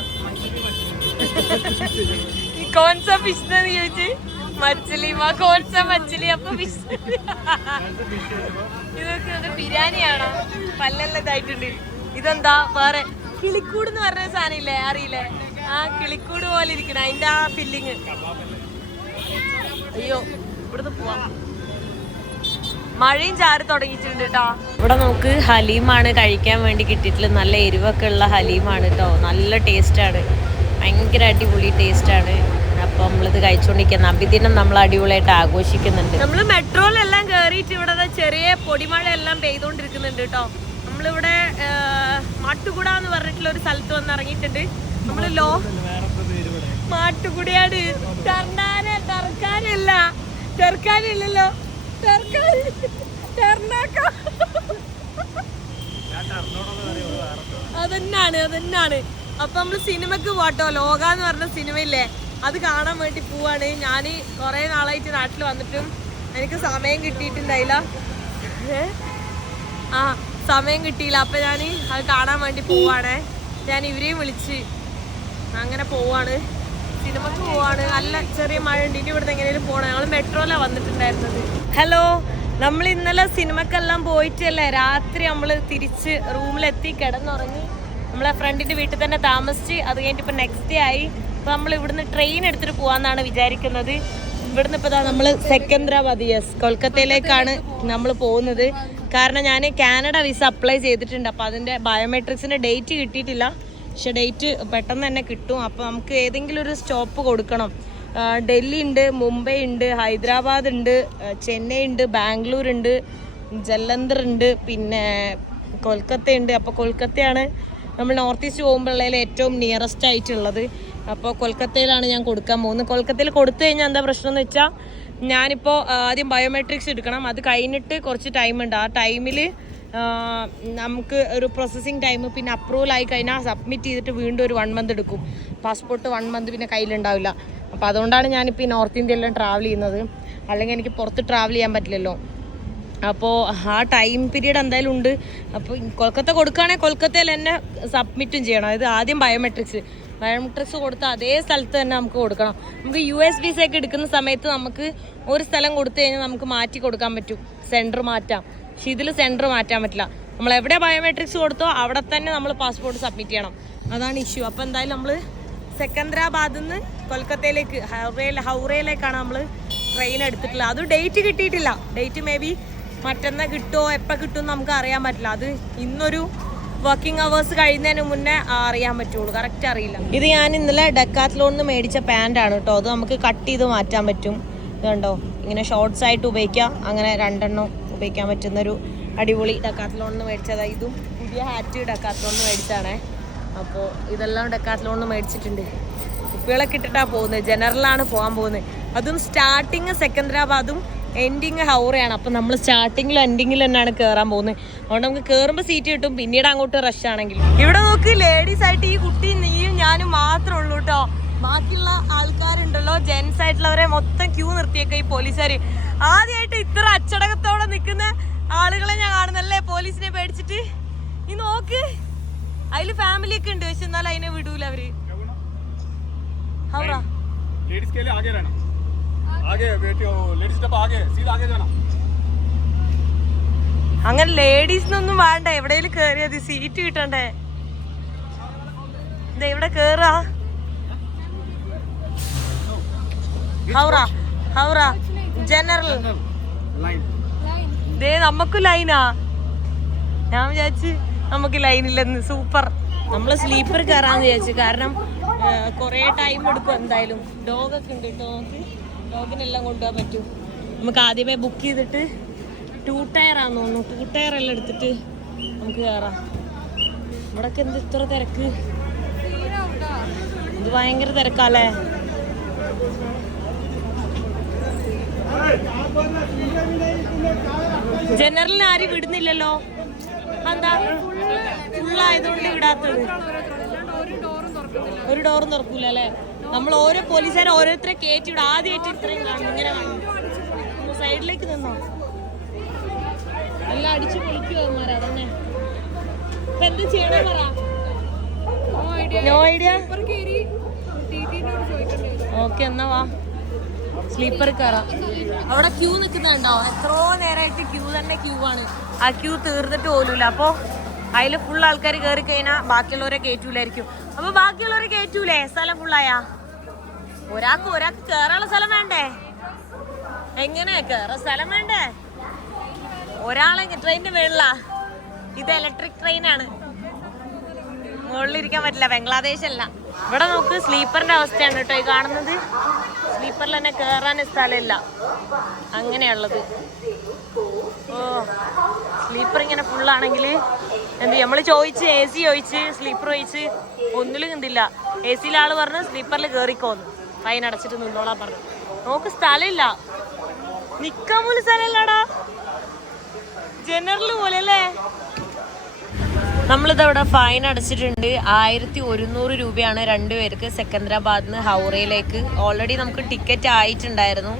ഈ കോൺസ ഫിഷ് എന്ന് ചോദിച്ച് മച്ചലി കോൺസ മച്ചലി. അപ്പൊ ഫിഷ് ഇതൊക്കെ ബിരിയാണിയാണോ? പല്ലെല്ലാം ഇതായിട്ടുണ്ട്. ഇതെന്താ വേറെ കിളിക്കൂട് എന്ന് പറഞ്ഞ സാധനം ഇല്ലേ, അറിയില്ലേ? ആ കിളിക്കൂട് പോലെ ഇരിക്കണം അതിന്റെ ആ ഫില്ലിങ്. അയ്യോ, ഇവിടുന്ന് പോവാം. മഴയും ചാറി തുടങ്ങിയിട്ടുണ്ട് കേട്ടോ. ഇവിടെ നമുക്ക് ഹലീമാണ് കഴിക്കാൻ വേണ്ടി കിട്ടിയിട്ടുള്ളത്. നല്ല എരിവൊക്കെ ഉള്ള ഹലീമാണ് കേട്ടോ. നല്ല ടേസ്റ്റാണ്, ഭയങ്കര അടിപൊളി ടേസ്റ്റാണ്. അപ്പോൾ നമ്മളിത് കഴിച്ചുകൊണ്ടിരിക്കുക. നബിദിനം നമ്മൾ അടിപൊളിയായിട്ട് ആഘോഷിക്കുന്നുണ്ട്. നമ്മൾ മെട്രോയിലെല്ലാം കയറിയിട്ട് ഇവിടെ ചെറിയ പൊടിമഴ എല്ലാം പെയ്തുകൊണ്ടിരിക്കുന്നുണ്ട് കേട്ടോ. നമ്മളിവിടെ മാട്ടുകുട എന്ന് പറഞ്ഞിട്ടുള്ള ഒരു സ്ഥലത്ത് വന്ന് ഇറങ്ങിയിട്ടുണ്ട്. നമ്മള് മാട്ടുകുടിയാണ്. ചെറുക്കാനില്ലല്ലോ, അതെന്നാണ്. അപ്പൊ നമ്മള് സിനിമക്ക് പോട്ടോ. ലോക എന്ന് പറഞ്ഞ സിനിമയില്ലേ, അത് കാണാൻ വേണ്ടി പോവാണ്. ഞാൻ കുറെ നാളായിട്ട് നാട്ടിൽ വന്നിട്ടും എനിക്ക് സമയം കിട്ടിയിട്ടുണ്ടായില്ല. സമയം കിട്ടിയില്ല. അപ്പൊ ഞാൻ അത് കാണാൻ വേണ്ടി പോവാണ്. ഞാൻ ഇവരെയും വിളിച്ച് അങ്ങനെ പോവാണ്. സിനിമക്ക് പോവാണ്. നല്ല ചെറിയ മഴ ഉണ്ട്. ഇനി ഇവിടുന്ന് എങ്ങനെയും പോകണം. ഞങ്ങൾ മെട്രോയിലാണ് വന്നിട്ടുണ്ടായിരുന്നത്. ഹലോ, നമ്മൾ ഇന്നലെ സിനിമക്കെല്ലാം പോയിട്ടല്ലേ രാത്രി നമ്മൾ തിരിച്ച് റൂമിലെത്തി കിടന്നുറങ്ങി. നമ്മളെ ഫ്രണ്ടിൻ്റെ വീട്ടിൽ തന്നെ താമസിച്ച് അത് കഴിഞ്ഞിട്ട് ഇപ്പം നെക്സ്റ്റ് ഡേ ആയി. അപ്പോൾ നമ്മൾ ഇവിടുന്ന് ട്രെയിൻ എടുത്തിട്ട് പോകാമെന്നാണ് വിചാരിക്കുന്നത്. ഇവിടുന്ന് ഇപ്പോൾ നമ്മൾ സെക്കന്ദരാബാദ്, കൊൽക്കത്തയിലേക്കാണ് നമ്മൾ പോകുന്നത്. കാരണം ഞാൻ കാനഡ വിസ അപ്ലൈ ചെയ്തിട്ടുണ്ട്. അപ്പോൾ അതിൻ്റെ ബയോമെട്രിക്സിൻ്റെ ഡേറ്റ് കിട്ടിയിട്ടില്ല. പക്ഷെ ഡേറ്റ് പെട്ടെന്ന് തന്നെ കിട്ടും. അപ്പോൾ നമുക്ക് ഏതെങ്കിലും ഒരു സ്റ്റോപ്പ് കൊടുക്കണം. ഡൽഹി ഉണ്ട്, മുംബൈ ഉണ്ട്, ഹൈദരാബാദ് ഉണ്ട്, ചെന്നൈ ഉണ്ട്, ബാംഗ്ലൂർ ഉണ്ട്, ജലന്ധർ ഉണ്ട്, പിന്നെ കൊൽക്കത്ത ഉണ്ട്. അപ്പോൾ കൊൽക്കത്തയാണ് നമ്മൾ നോർത്ത് ഈസ്റ്റ് പോകുമ്പോഴുള്ള ഏറ്റവും നിയറസ്റ്റ് ആയിട്ടുള്ളത്. അപ്പോൾ കൊൽക്കത്തയിലാണ് ഞാൻ കൊടുക്കാൻ പോകുന്നത്. കൊൽക്കത്തയിൽ കൊടുത്തു കഴിഞ്ഞാൽ എന്താ പ്രശ്നം എന്ന് വെച്ചാൽ, ഞാനിപ്പോൾ ആദ്യം ബയോമെട്രിക്സ് എടുക്കണം. അത് കഴിഞ്ഞിട്ട് കുറച്ച് ടൈമുണ്ട്. ആ ടൈമിൽ നമുക്ക് ഒരു പ്രോസസ്സിങ് ടൈം, പിന്നെ അപ്രൂവൽ ആയി കഴിഞ്ഞാൽ സബ്മിറ്റ് ചെയ്തിട്ട് വീണ്ടും ഒരു 1 മന്ത് എടുക്കും. പാസ്പോർട്ട് 1 മന്ത് പിന്നെ കയ്യിലുണ്ടാവില്ല. അപ്പോൾ അതുകൊണ്ടാണ് ഞാനിപ്പോൾ ഈ നോർത്ത് ഇന്ത്യയിലെല്ലാം ട്രാവൽ ചെയ്യുന്നത്. അല്ലെങ്കിൽ എനിക്ക് പുറത്ത് ട്രാവൽ ചെയ്യാൻ പറ്റില്ലല്ലോ. അപ്പോൾ ആ ടൈം പീരീഡ് എന്തായാലും ഉണ്ട്. അപ്പോൾ കൊൽക്കത്ത കൊടുക്കുകയാണെങ്കിൽ കൊൽക്കത്തയിൽ തന്നെ സബ്മിറ്റും ചെയ്യണം. അതായത് ആദ്യം ബയോമെട്രിക്സ്, ബയോമെട്രിക്സ് കൊടുത്ത അതേ സ്ഥലത്ത് തന്നെ നമുക്ക് കൊടുക്കണം. നമുക്ക് US വിസ ഒക്കെ എടുക്കുന്ന സമയത്ത് നമുക്ക് ഒരു സ്ഥലം കൊടുത്തു കഴിഞ്ഞാൽ നമുക്ക് മാറ്റി കൊടുക്കാൻ പറ്റും, സെൻറ്റർ മാറ്റാം. പക്ഷെ ഇതിൽ സെൻറ്റർ മാറ്റാൻ പറ്റില്ല. നമ്മൾ എവിടെ ബയോമെട്രിക്സ് കൊടുത്തോ അവിടെ തന്നെ നമ്മൾ പാസ്പോർട്ട് സബ്മിറ്റ് ചെയ്യണം. അതാണ് ഇഷ്യൂ. അപ്പോൾ എന്തായാലും നമ്മൾ സെക്കന്ദരാബാദിൽ നിന്ന് കൊൽക്കത്തയിലേക്ക് ഹൗറയിലേക്കാണ് നമ്മൾ ട്രെയിൻ എടുത്തിട്ടുള്ളത്. അത് ഡേറ്റ് കിട്ടിയിട്ടില്ല. ഡേറ്റ് മേ ബി മറ്റന്നാൾ കിട്ടുമോ എപ്പോൾ കിട്ടുമെന്ന് നമുക്ക് അറിയാൻ പറ്റില്ല. അത് ഇന്നൊരു വർക്കിംഗ് അവേഴ്സ് കഴിയുന്നതിന് മുന്നേ അറിയാൻ പറ്റുള്ളൂ, കറക്റ്റ് അറിയില്ല. ഇത് ഞാൻ ഇന്നലെ ഡെക്കാത്ലോണിൽ നിന്ന് മേടിച്ച പാൻ്റാണ് കേട്ടോ. അത് നമുക്ക് കട്ട് ചെയ്ത് മാറ്റാൻ പറ്റും. ഇതുണ്ടോ, ഇങ്ങനെ ഷോർട്ട്സ് ആയിട്ട് ഉപയോഗിക്കാം. അങ്ങനെ 2 എണ്ണം ഉപയോഗിക്കാൻ പറ്റുന്നൊരു അടിപൊളി ഡെക്കാത്ലോണിൽ നിന്ന് മേടിച്ചതാണ്. ഇതും പുതിയ ഹാറ്റ് ഡെക്കാത്ലോണിൽ നിന്ന് മേടിച്ചതാണേ. അപ്പോൾ ഇതെല്ലാം ഡെക്കാത്ലോണിൽ നിന്ന് മേടിച്ചിട്ടുണ്ട്. കുപ്പികളൊക്കെ ഇട്ടിട്ടാണ് പോകുന്നത്. ജനറലാണ് പോകാൻ പോകുന്നത്. അതും സ്റ്റാർട്ടിങ് സെക്കന്ദരാബാദും എൻഡിങ് ഹൗറയാണ്. അപ്പം നമ്മൾ സ്റ്റാർട്ടിങ്ങിലും എൻഡിങ്ങിലും തന്നെയാണ് കയറാൻ പോകുന്നത്. അതുകൊണ്ട് നമുക്ക് കയറുമ്പോൾ സീറ്റ് കിട്ടും, പിന്നീട് അങ്ങോട്ട് റഷ് ആണെങ്കിൽ. ഇവിടെ നോക്ക്, ലേഡീസ് ആയിട്ട് ഈ കുട്ടി നീയും ഞാനും മാത്രമേ ഉള്ളൂ കേട്ടോ. ബാക്കിയുള്ള ആൾക്കാരുണ്ടല്ലോ, ജെൻസ് ആയിട്ടുള്ളവരെ മൊത്തം ക്യൂ നിർത്തിയേക്ക ഈ പോലീസുകാർ. ആദ്യമായിട്ട് ഇത്ര അച്ചടക്കത്തോടെ നിൽക്കുന്ന ആളുകളെ ഞാൻ കാണുന്നല്ലേ, പോലീസിനെ പേടിച്ചിട്ട്. ഈ നോക്ക്, അതിൽ ഫാമിലി ഒക്കെ ഉണ്ട്, പക്ഷെ എന്നാലും അതിനെ വിടൂല അവര്. ഹൗറ അങ്ങനെ ലേഡീസിനൊന്നും വേണ്ട, എവിടെയെങ്കിലും കേറിയത് സീറ്റ് കിട്ടണ്ടേ. ഇതാ ഇവിടെ കേറാ. ഹൗറ ഹൗറ ജനറൽ. ദേ നമുക്ക് ലൈനാ. ഞാൻ വിചാരിച്ച് നമുക്ക് ലൈനില്ലെന്ന്. സൂപ്പർ. നമ്മൾ സ്ലീപ്പർ കയറാന്ന് വിചാരിച്ചു, കാരണം കുറേ ടൈം എടുക്കും എന്തായാലും. ഡോഗൊക്കെ ഉണ്ട് കേട്ടോ, നമുക്ക് ഡോഗിനെല്ലാം കൊണ്ടുപോകാൻ പറ്റും. നമുക്ക് ആദ്യമേ ബുക്ക് ചെയ്തിട്ട് 2 ടയറാന്ന് തോന്നുന്നു, 2 ടയറെല്ലാം എടുത്തിട്ട് നമുക്ക് കയറാം. ഇവിടൊക്കെ എന്ത് ഇത്ര തിരക്ക്, ഇത് ഭയങ്കര തിരക്കാല്ലേ. ജനറലിന് ആരും വിടുന്നില്ലല്ലോ, എന്താ ഫുള്ളായതുകൊണ്ട് വിടാത്തത്. ഒരു ഡോറും തുറക്കൂല അല്ലേ. നമ്മൾ ഓരോ പോലീസുകാരെ ഓരോരുത്തരെ കയറ്റി വിടും. ആദ്യമായിട്ട് ഇത്രയും കാണും, ഇങ്ങനെ കാണും. സൈഡിലേക്ക് നിന്നോ, എല്ലാം അടിച്ചു പൊളിക്കുമാരാ. അതന്നെ ഇപ്പൊ എന്ത് ചെയ്യണേ പറ. No idea. ഓക്കെ, എന്നാ വാ സ്ലീപ്പർ കയറാം. അവിടെ ക്യൂ നിൽക്കുന്നുണ്ടോ, എത്രയോ നേരമായിട്ട് ക്യൂ തന്നെ ക്യൂ ആണ്. ആ ക്യൂ തീർന്നിട്ട് പോലൂല. അപ്പോൾ അതിൽ ഫുൾ ആൾക്കാർ കയറി കഴിഞ്ഞാൽ ബാക്കിയുള്ളവരെ കയറ്റൂലായിരിക്കും. അപ്പൊ ബാക്കിയുള്ളവരെ കയറ്റൂലേ, സ്ഥലം ഫുള്ളായാ. ഒരാൾക്ക് കയറാനുള്ള സ്ഥലം വേണ്ടേ? എങ്ങനെ കയറാൻ സ്ഥലം വേണ്ടേ? ഒരാളെ ട്രെയിനിന്റെ മേളിലാ. ഇത് ഇലക്ട്രിക് ട്രെയിനാണ്, മുകളിലിരിക്കാൻ പറ്റില്ല. ബംഗ്ലാദേശ് അല്ല. ഇവിടെ നോക്ക്, സ്ലീപ്പറിന്റെ അവസ്ഥയാണ് കേട്ടോ ഈ കാണുന്നത്. സ്ലീപ്പറിൽ തന്നെ കയറാൻ സ്ഥലമില്ല, അങ്ങനെയുള്ളത്. ഓ, സ്ലീപ്പർ ഇങ്ങനെ ഫുള്ളാണെങ്കിൽ എന്ത് ചെയ്യും? നമ്മൾ ചോദിച്ച് AC ചോദിച്ച് സ്ലീപ്പർ ചോദിച്ച് ഒന്നിലും എന്തില്ല. AC ആള് പറഞ്ഞ് സ്ലീപ്പറിൽ കയറിക്കോന്ന്, ഫൈൻ അടച്ചിട്ട് നിന്നോളാൻ പറഞ്ഞു. നോക്ക്, സ്ഥലമില്ല, നിക്കാൻ പോലും സ്ഥലമില്ലടാ. ജനറൽ പോലെ അല്ലേ. നമ്മളിതവിടെ ഫൈൻ അടച്ചിട്ടുണ്ട്. 1100 രൂപയാണ് 2 പേർക്ക് സെക്കന്ദരാബാദിൽ നിന്ന് ഹൗറയിലേക്ക്. ഓൾറെഡി നമുക്ക് ടിക്കറ്റ് ആയിട്ടുണ്ടായിരുന്നു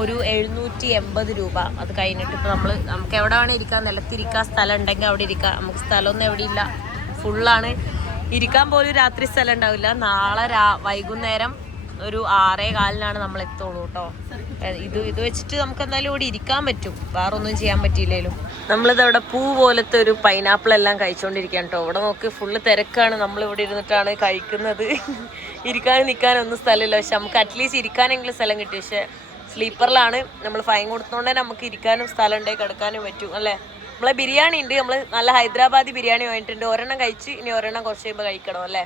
ഒരു 780 രൂപ. അത് കഴിഞ്ഞിട്ട് ഇപ്പോൾ നമുക്ക് എവിടെ വേണേൽ ഇരിക്കാം, നിലത്തിരിക്കാൻ സ്ഥലം ഉണ്ടെങ്കിൽ അവിടെ ഇരിക്കാം. നമുക്ക് സ്ഥലമൊന്നും എവിടെ ഇല്ല, ഫുള്ളാണ്. ഇരിക്കാൻ പോലും രാത്രി സ്ഥലം ഉണ്ടാവില്ല. നാളെ വൈകുന്നേരം ഒരു 6:15 നമ്മൾ എത്തുള്ളൂ കേട്ടോ. ഇത് വെച്ചിട്ട് നമുക്ക് എന്തായാലും ഇവിടെ ഇരിക്കാൻ പറ്റും, വേറെ ഒന്നും ചെയ്യാൻ പറ്റിയില്ലേലും. നമ്മളിതവിടെ പൂ പോലത്തെ ഒരു പൈനാപ്പിൾ എല്ലാം കഴിച്ചുകൊണ്ടിരിക്കുകയാണ് കേട്ടോ. ഇവിടെ നോക്ക്, ഫുള്ള് തിരക്കാണ്. നമ്മളിവിടെ ഇരുന്നിട്ടാണ് കഴിക്കുന്നത്. ഇരിക്കാനും നിൽക്കാനും ഒന്നും സ്ഥലമില്ല. പക്ഷെ നമുക്ക് അറ്റ്ലീസ്റ്റ് ഇരിക്കാനെങ്കിലും സ്ഥലം കിട്ടി. പക്ഷെ സ്ലീപ്പറിലാണ്. നമ്മൾ ഫൈൻ കൊടുത്തോണ്ട് തന്നെ നമുക്ക് ഇരിക്കാനും സ്ഥലം ഉണ്ടെങ്കിൽ കിടക്കാനും പറ്റും അല്ലേ. നമ്മളെ ബിരിയാണി ഉണ്ട്, നമ്മൾ നല്ല ഹൈദരാബാദി ബിരിയാണി വാങ്ങിയിട്ടുണ്ട്. ഒരെണ്ണം കഴിച്ച് ഇനി ഒരെണ്ണം കുറച്ച് കഴിയുമ്പോൾ കഴിക്കണം അല്ലേ.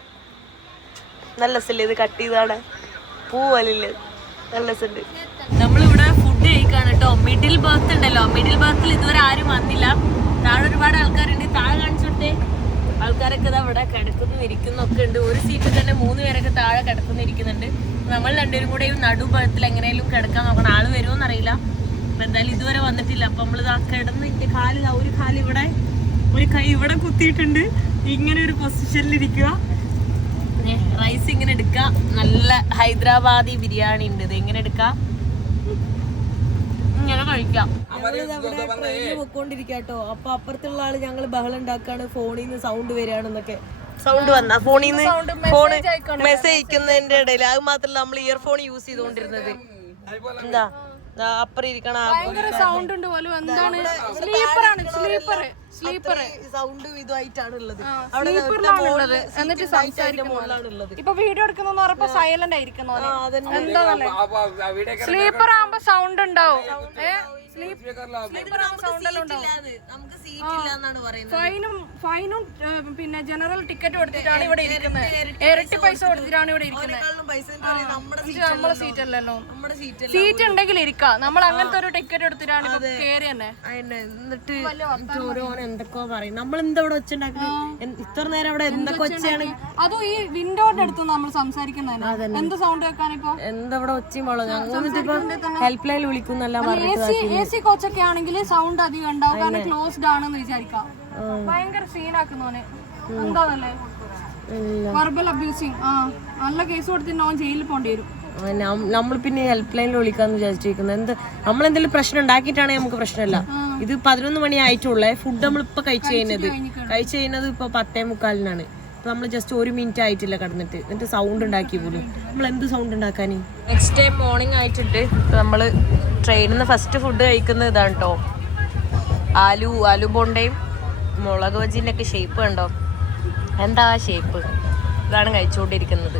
നല്ല രസമില്ലേ ഇത് കട്ട് ചെയ്താണ്, പൂ പോലില്ല, നല്ല രസമുണ്ട്. നമ്മളിവിടെ ഫുഡ് കഴിക്കാണ് കേട്ടോ. മിഡിൽ ബർത്ത് ഉണ്ടല്ലോ, മിഡിൽ ബർത്തിൽ ഇതുവരെ ആരും വന്നില്ല. താഴെ ഒരുപാട് ആൾക്കാരുണ്ട്. താഴെ കാണിച്ചോട്ടെ, ആൾക്കാരൊക്കെ ഇതാ ഇവിടെ കിടക്കുന്നു ഇരിക്കുന്നൊക്കെ ഉണ്ട്. ഒരു സീറ്റിൽ തന്നെ 3 പേരൊക്കെ താഴെ കിടക്കുന്നിരിക്കുന്നുണ്ട്. നമ്മൾ 2 പേരും കൂടെ നടുബർത്തിൽ എങ്ങനെയും കിടക്കാൻ നോക്കണം. ആള് വരുമോന്ന് അറിയില്ല. അപ്പൊ എന്തായാലും ഇതുവരെ വന്നിട്ടില്ല. അപ്പൊ നമ്മളിതാ കിടന്ന് എന്റെ കാല്, ഒരു കാല് ഇവിടെ, ഒരു കൈ ഇവിടെ കുത്തിയിട്ടുണ്ട്. ഇങ്ങനെ ഒരു പൊസിഷനിലിരിക്കുക. റൈസ് ഇങ്ങനെ എടുക്കുക. നല്ല ഹൈദരാബാദി ബിരിയാണി ഉണ്ട്, ഇത് എങ്ങനെ എടുക്കാം, ഇങ്ങനെ കഴിക്കാം. പൊക്കോണ്ടിരിക്കാട്ടോ. അപ്പൊ അപ്പുറത്തുള്ള ആള് ഞങ്ങൾ ബഹളം ഉണ്ടാക്കാണ്, ഫോണിൽ നിന്ന് സൗണ്ട് വരികയാണെന്നൊക്കെ. സൗണ്ട് വന്ന ഫോണിന്ന് ഫോണ് മെസ്സേജ് അയക്കുന്നതിന്റെ ഇടയിൽ അത് മാത്രമല്ല നമ്മൾ ഇയർഫോൺ യൂസ് ചെയ്തുകൊണ്ടിരുന്നത്. എന്താ അപ്പുറം ഇരിക്കണ സൗണ്ട് ഉണ്ട് പോലും. എന്താണ് സ്ലീപ്പർ സൗണ്ട് ഇതുമായിട്ടാണ് ഉള്ളത്. സ്ലീപ്പറിലാണുള്ളത്. എന്നിട്ട് സംസാരിക്കുന്നുള്ളത്. ഇപ്പൊ വീഡിയോ എടുക്കുന്ന പറഞ്ഞപ്പോ സൈലന്റ് ആയിരിക്കുന്നു. എന്താ സ്ലീപ്പർ ആകുമ്പോ സൗണ്ട് ഉണ്ടാവും. ഫൈനും പിന്നെ ജനറൽ ടിക്കറ്റ് കൊടുത്തിട്ടാണ് ഇവിടെ ഇരിക്കുന്നത്. ഇരട്ടി പൈസ കൊടുത്തിട്ടാണ് ഇവിടെ ഇരിക്കുന്നത്. നമ്മളെ സീറ്റ് അല്ലല്ലോ. സീറ്റ് ഉണ്ടെങ്കിൽ ഇരിക്കാം. നമ്മൾ അങ്ങനത്തെ ഒരു ടിക്കറ്റ് എടുത്തിട്ടാണ് കേറി തന്നെ. എന്നിട്ട് എന്തൊക്കെയോ പറയും. നമ്മൾ എന്താ ഇവിടെ വെച്ചുണ്ടാക്കുന്നത്? ഇത്ര നേരം അവിടെ എന്തൊക്കെ വെച്ചാണ്. അതും ഈ വിൻഡോന്റെ അടുത്ത് നമ്മൾ സംസാരിക്കുന്നതന്നെ. എന്ത് സൗണ്ട് വെക്കാൻ ഇപ്പൊ എന്താ ഇവിടെ ഒച്ചയും മോളോ? ഞങ്ങൾ ഹെൽപ്പ് ലൈനിൽ വിളിക്കുന്നല്ല AC കോച്ചൊക്കെ ആണെങ്കിൽ സൗണ്ട് അധികം ഉണ്ടാവും. കാരണം ക്ലോസ്ഡ് ആണെന്ന് വിചാരിക്കാം. ഭയങ്കര സീനാക്കുന്നോനെ. എന്താണല്ലേ വെർബൽ അബ്യൂസിങ്. നല്ല കേസ് കൊടുത്തിട്ട് അവൻ ജയിലിൽ പോണ്ടി വരും. നമ്മൾ പിന്നെ ഹെൽപ്പ് ലൈനിൽ വിളിക്കാന്ന് വിചാരിച്ചിരിക്കുന്നത്. എന്ത് നമ്മളെന്തെങ്കിലും പ്രശ്നം ഉണ്ടാക്കിയിട്ടാണെങ്കിൽ നമുക്ക് പ്രശ്നമില്ല. ഇത് 11 മണി ആയിട്ടുള്ളേ. ഫുഡ് നമ്മൾ ഇപ്പൊ കഴിച്ചു കഴിഞ്ഞത് ഇപ്പൊ 10:45 നമ്മൾ ജസ്റ്റ് 1 മിനിറ്റ് ആയിട്ടില്ല കിടന്നിട്ട്. എന്നിട്ട് സൗണ്ട് ഉണ്ടാക്കി പോലും. നമ്മൾ എന്ത് സൗണ്ട് ഉണ്ടാക്കാന്? നെക്സ്റ്റ് ഡേ മോർണിംഗ് ആയിട്ടുണ്ട്. നമ്മൾ ട്രെയിനിൽ നിന്ന് ഫസ്റ്റ് ഫുഡ് കഴിക്കുന്നത് ഇതാണ് കേട്ടോ. ആലു ബോണ്ടയും മുളക് ബജിൻ്റെ ഒക്കെ ഷേപ്പ് കണ്ടോ? എന്താ ആ ഷേപ്പ്? ഇതാണ് കഴിച്ചുകൊണ്ടിരിക്കുന്നത്.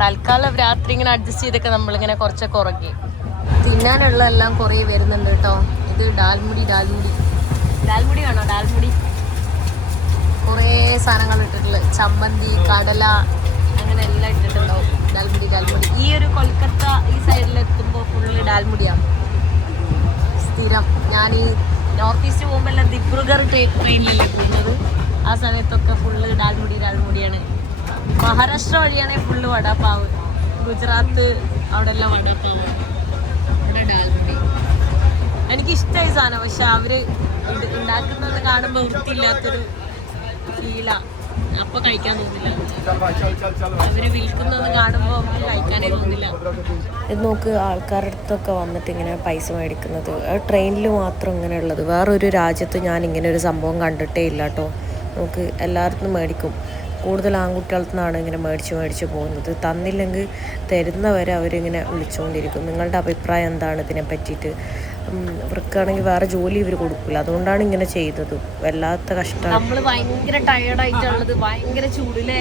തൽക്കാലം രാത്രി ഇങ്ങനെ അഡ്ജസ്റ്റ് ചെയ്തൊക്കെ നമ്മളിങ്ങനെ കുറച്ചൊക്കെ ഉറങ്ങി. തിന്നാനുള്ള എല്ലാം കുറേ വരുന്നുണ്ട് കേട്ടോ. ഇത് ഡാൽമുടി വേണോ? ഡാൽമുടി കുറേ സാധനങ്ങൾ ഇട്ടിട്ടുള്ളത്. ചമ്മന്തി, കടല, അങ്ങനെ എല്ലാം ഇട്ടിട്ടുണ്ടാവും. ഡാൽമുടി. ഈ ഒരു കൊൽക്കത്ത ഈ സൈഡിലെത്തുമ്പോൾ ഫുള്ള് ഡാൽമുടിയാണ് സ്ഥിരം. ഞാൻ ഈ നോർത്ത് ഈസ്റ്റ് പോകുമ്പോൾ എല്ലാം ദിബ്രുഗർ ട്രെയിനിലല്ലേ പോകുന്നത്. ആ സമയത്തൊക്കെ ഫുള്ള് ഡാൽമുടിയാണ്. മഹാരാഷ്ട്ര വഴിയാണെങ്കിൽ ഫുള്ള് വടാപ്പാവ്. ഗുജറാത്ത് അവിടെ എല്ലാം വടാപ്പാവ്. ഇവിടെ ഡാൽമുടി എനിക്കിഷ്ടമായി സാധനം. പക്ഷെ അവര് ഉണ്ടാക്കുന്നത് കാണുമ്പോൾ വൃത്തിയില്ലാത്തൊരു ഫീലാ. അപ്പൊ കഴിക്കാൻ തോന്നില്ല. അവര് വിൽക്കുന്നത് കാണുമ്പോൾ നമുക്ക് കഴിക്കാനേ തോന്നില്ല. ഇത് നോക്ക്, ആൾക്കാരുടെ അടുത്തൊക്കെ വന്നിട്ട് ഇങ്ങനെ പൈസ മേടിക്കുന്നത്. ട്രെയിനിൽ മാത്രം ഇങ്ങനെ ഉള്ളത്. വേറൊരു രാജ്യത്ത് ഞാൻ ഇങ്ങനെ ഒരു സംഭവം കണ്ടിട്ടേ ഇല്ല കേട്ടോ. നമുക്ക് എല്ലായിടത്തും മേടിക്കും. കൂടുതൽ ആൺകുട്ടികളത്തു നിന്നാണ് ഇങ്ങനെ മേടിച്ച് പോകുന്നത്. തന്നില്ലെങ്കിൽ തരുന്നവരെ അവരിങ്ങനെ വിളിച്ചുകൊണ്ടിരിക്കും. നിങ്ങളുടെ അഭിപ്രായം എന്താണ് ഇതിനെ പറ്റിയിട്ട്? ഇവർക്കാണെങ്കിൽ വേറെ ജോലി ഇവർ കൊടുക്കില്ല. അതുകൊണ്ടാണ് ഇങ്ങനെ ചെയ്തത്. വല്ലാത്ത കഷ്ടം. നമ്മൾ ഭയങ്കര ടയർഡായിട്ടുള്ളത്. ഭയങ്കര ചൂടില്ലേ?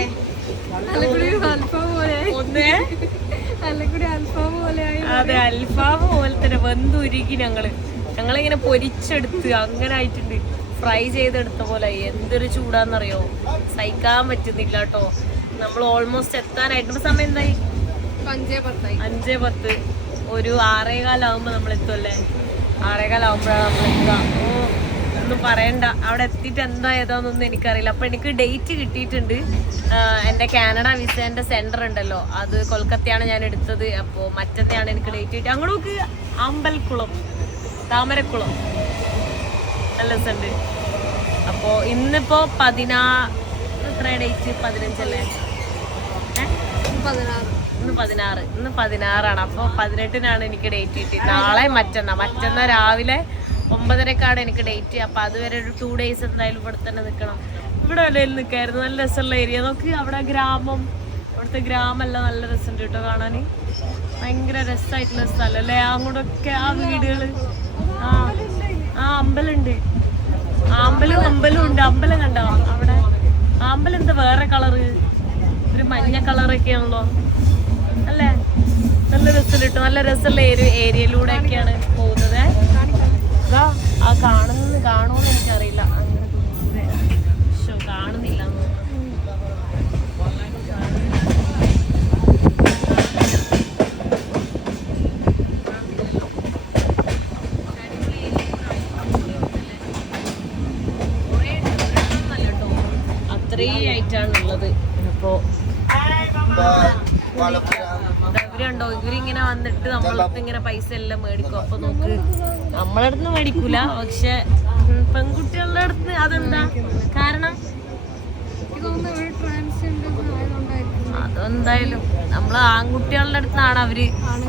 അതെ, അൽഫാം പോലെ തന്നെ വെന്തുരുകി. ഞങ്ങളിങ്ങനെ പൊരിച്ചെടുത്ത് അങ്ങനെ ആയിട്ടുണ്ട്. ഫ്രൈ ചെയ്തെടുത്ത പോലെ. എന്തൊരു ചൂടാന്നറിയോ? സഹിക്കാൻ പറ്റുന്നില്ല കേട്ടോ. നമ്മൾ ഓൾമോസ്റ്റ് എത്താനായിട്ട് സമയം എന്തായി? 5:10. ഒരു 6:15 നമ്മൾ എത്തുമല്ലേ? 6:15 നമ്മൾ എത്തുക. ഒന്നും പറയണ്ട. അവിടെ എത്തിയിട്ട് എന്താ ഏതാന്നൊന്നും എനിക്കറിയില്ല. അപ്പോൾ എനിക്ക് ഡേറ്റ് കിട്ടിയിട്ടുണ്ട്. എൻ്റെ കാനഡ വിസേൻ്റെ സെൻറ്റർ ഉണ്ടല്ലോ, അത് കൊൽക്കത്തയാണ് ഞാൻ എടുത്തത്. അപ്പോൾ മറ്റത്തെയാണ് എനിക്ക് ഡേറ്റ് കിട്ടി. അങ്ങോട്ട് അമ്പലക്കുളം, താമരക്കുളം നല്ല രസമുണ്ട്. അപ്പോൾ ഇന്നിപ്പോൾ എത്ര ഡേറ്റ്? 15 അല്ലേ? ഇന്ന് 16ആണ്. അപ്പോൾ 18നാണ് എനിക്ക് ഡേറ്റ് കിട്ടി. നാളെ മറ്റന്നാൾ രാവിലെ 9:30ക്കാണ് എനിക്ക് ഡേറ്റ്. അപ്പോൾ അതുവരെ ഒരു 2 ഡേയ്സ് എന്തായാലും ഇവിടെ തന്നെ നിൽക്കണം. ഇവിടെ വല്ലതിൽ നിൽക്കായിരുന്നു. നല്ല രസമുള്ള ഏരിയ. നോക്ക്, അവിടെ ഗ്രാമം, അവിടുത്തെ ഗ്രാമെല്ലാം നല്ല രസമുണ്ട് കേട്ടോ കാണാൻ. ഭയങ്കര രസമായിട്ടുള്ള സ്ഥലം അല്ലേ? അങ്ങോട്ടൊക്കെ ആ വീടുകൾ. അമ്പലമുണ്ട്. അമ്പലം ഉണ്ട്. അമ്പലം കണ്ടോ അവിടെ? അമ്പലം എന്താ വേറെ കളറ്? ഒരു മഞ്ഞ കളറൊക്കെയാണല്ലോ അല്ലേ? നല്ല രസം കിട്ടും. നല്ല രസമുള്ള ഏരിയയിലൂടെയൊക്കെയാണ് പോകുന്നത്. ആ കാണുമെന്ന് എനിക്കറിയില്ല. കാണുന്നില്ല. ആയിട്ടാണുള്ളത്. അപ്പോൾ ഇവരുണ്ടോ, ഇവരിങ്ങനെ വന്നിട്ട് നമ്മളടുത്ത് ഇങ്ങനെ പൈസ എല്ലാം മേടിക്കും. അപ്പൊ നോക്ക്, നമ്മളെ അടുത്ത് മേടിക്കൂല, പക്ഷെ പെൺകുട്ടികളുടെ അടുത്ത് അതെന്താ കാരണം? അതെന്തായാലും നമ്മൾ ആൺകുട്ടികളുടെ അടുത്താണ് അവര്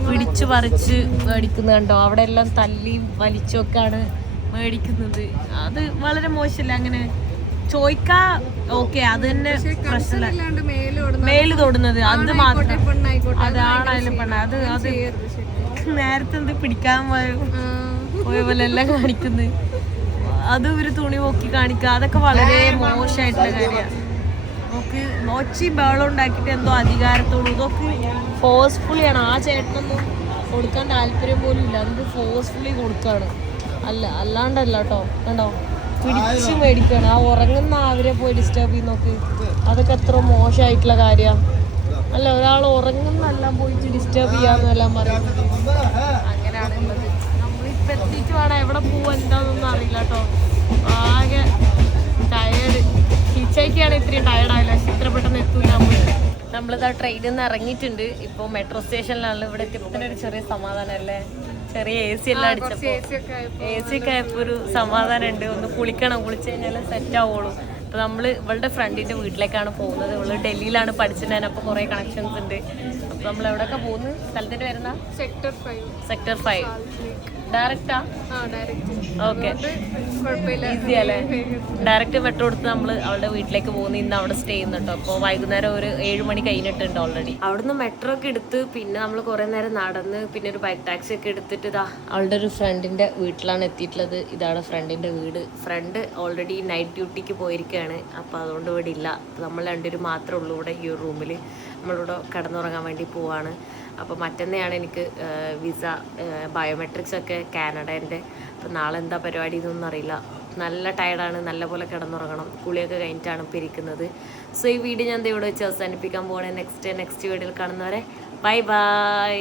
പിടിച്ചു പറിച്ച് മേടിക്കുന്നത്. കണ്ടോ, അവിടെ എല്ലാം തല്ലിയും വലിച്ചുമൊക്കെയാണ് മേടിക്കുന്നത്. അത് വളരെ മോശമല്ല. അങ്ങനെ ചോദിക്കാ ഓക്കെ അത് തന്നെ പ്രശ്നമില്ല. അല്ലാണ്ട് മേലോടുന്ന മേല് തൊടുന്നത് അത് മാത്രം പെണ്ണായിക്കോട്ടെ അതാണായാലും പെണ്ണ അത് നേരത്തെ എന്ത് പിടിക്കാൻ പോയ പോലെ എല്ലാം കാണിക്കുന്നത്. അത് ഒരു തുണി പൊക്കി കാണിക്കുക അതൊക്കെ വളരെ മോശമായിട്ടുള്ള കാര്യമാണ്. നമുക്ക് ഒച്ചി ബഹളം ഉണ്ടാക്കിയിട്ട് എന്തോ അധികാരത്തോടും ഇതൊക്കെ ഫോഴ്സ്ഫുള്ളിയാണ്. ആ ചേട്ടനൊന്നും കൊടുക്കാൻ താല്പര്യം പോലും ഇല്ല, അത് ഫോഴ്സ്ഫുള്ളി കൊടുക്കുകയാണ്. അല്ലാണ്ടല്ല കേട്ടോ, കണ്ടോ പിടിച്ച് മേടിക്കുകയാണ്. ആ ഉറങ്ങുന്ന അവരെ പോയി ഡിസ്റ്റർബ് ചെയ്ത് നോക്ക്, അതൊക്കെ എത്ര മോശമായിട്ടുള്ള കാര്യമാണ്. അല്ല, ഒരാൾ ഉറങ്ങുന്നെല്ലാം പോയിട്ട് ഡിസ്റ്റർബ് ചെയ്യാന്നെല്ലാം പറയുന്നത് അങ്ങനെയാണ് ഉള്ളത്. നമ്മളിപ്പോൾ എത്തിയിട്ട് വേണം എവിടെ പോവാൻ എന്താണെന്നൊന്നും അറിയില്ല കേട്ടോ. ആകെ ടയേർഡ്. ഹിച്ചൈക്കാണ് ഇത്രയും ടയേർഡായില്ല, ഇത്ര പെട്ടെന്ന് എത്തൂല. നമ്മളിതാ ട്രെയിനിൽ നിന്ന് ഇറങ്ങിയിട്ടുണ്ട്. ഇപ്പോൾ മെട്രോ സ്റ്റേഷനിലാണ്. ഇവിടെ എത്തിയപ്പോൾ ഒരു ചെറിയ സമാധാനം അല്ലേ, ചെറിയ AC എല്ലാം അടിച്ചപ്പോൾ AC ഒക്കെ ആയപ്പോൾ ഒരു സമാധാനം ഉണ്ട്. ഒന്ന് കുളിക്കണം, കുളിച്ച് കഴിഞ്ഞാൽ സെറ്റ് ആവുള്ളൂ. അപ്പോൾ നമ്മൾ ഇവളുടെ ഫ്രണ്ടിൻ്റെ വീട്ടിലേക്കാണ് പോകുന്നത്. ഇവള് ഡൽഹിയിലാണ് പഠിച്ചിട്ടുണ്ടായിരുന്നത്, അപ്പോൾ കുറേ കണക്ഷൻസ് ഉണ്ട്. അപ്പോൾ നമ്മൾ എവിടെയൊക്കെ പോകുന്നത്, സ്ഥലത്തിൻ്റെ വരുന്ന സെക്ടർ 5 ഡയറക്റ്റാ? ഓക്കെ, ഈസി അല്ലേ? ഡയറക്റ്റ് മെട്രോ എടുത്ത് നമ്മൾ അവളുടെ വീട്ടിലേക്ക് പോകുന്നു. ഇന്ന് അവിടെ സ്റ്റേ ചെയ്യുന്നുണ്ടോ. അപ്പോൾ വൈകുന്നേരം ഒരു 7 മണി കഴിഞ്ഞിട്ടുണ്ട് ഓൾറെഡി. അവിടുന്ന് മെട്രോ ഒക്കെ എടുത്ത് പിന്നെ നമ്മൾ കുറേ നേരം നടന്ന് പിന്നെ ഒരു ബൈക്ക് ടാക്സി ഒക്കെ എടുത്തിട്ട് ഇതാ അവളുടെ ഒരു ഫ്രണ്ടിൻ്റെ വീട്ടിലാണ് എത്തിയിട്ടുള്ളത്. ഇതാണ് ഫ്രണ്ടിൻ്റെ വീട്. ഫ്രണ്ട് ഓൾറെഡി നൈറ്റ് ഡ്യൂട്ടിക്ക് പോയിരിക്കുകയാണ്, അപ്പോൾ അതുകൊണ്ട് ഇവിടെ ഇല്ല. നമ്മൾ രണ്ടുപേരും മാത്രമേ ഉള്ളൂ ഇവിടെ ഈ ഒരു റൂമിൽ. നമ്മളിവിടെ കിടന്നുറങ്ങാൻ വേണ്ടി പോവാണ്. അപ്പോൾ മറ്റന്നെയാണ് എനിക്ക് വിസ ബയോമെട്രിക്സ് ഒക്കെ കാനഡേൻ്റെ. അപ്പോൾ നാളെ എന്താ പരിപാടി എന്നൊന്നും അറിയില്ല. നല്ല ടയർഡാണ്, നല്ല പോലെ കിടന്നുറങ്ങണം. കുളിയൊക്കെ കഴിഞ്ഞിട്ടാണ് ഇപ്പോൾ ഇരിക്കുന്നത്. സോ ഈ വീഡിയോ ഞാൻ ഇവിടെ വെച്ച് അവസാനിപ്പിക്കാൻ പോകണേ. നെക്സ്റ്റ് വീഡിയോയിൽ കാണുന്നവരെ ബൈ ബൈ.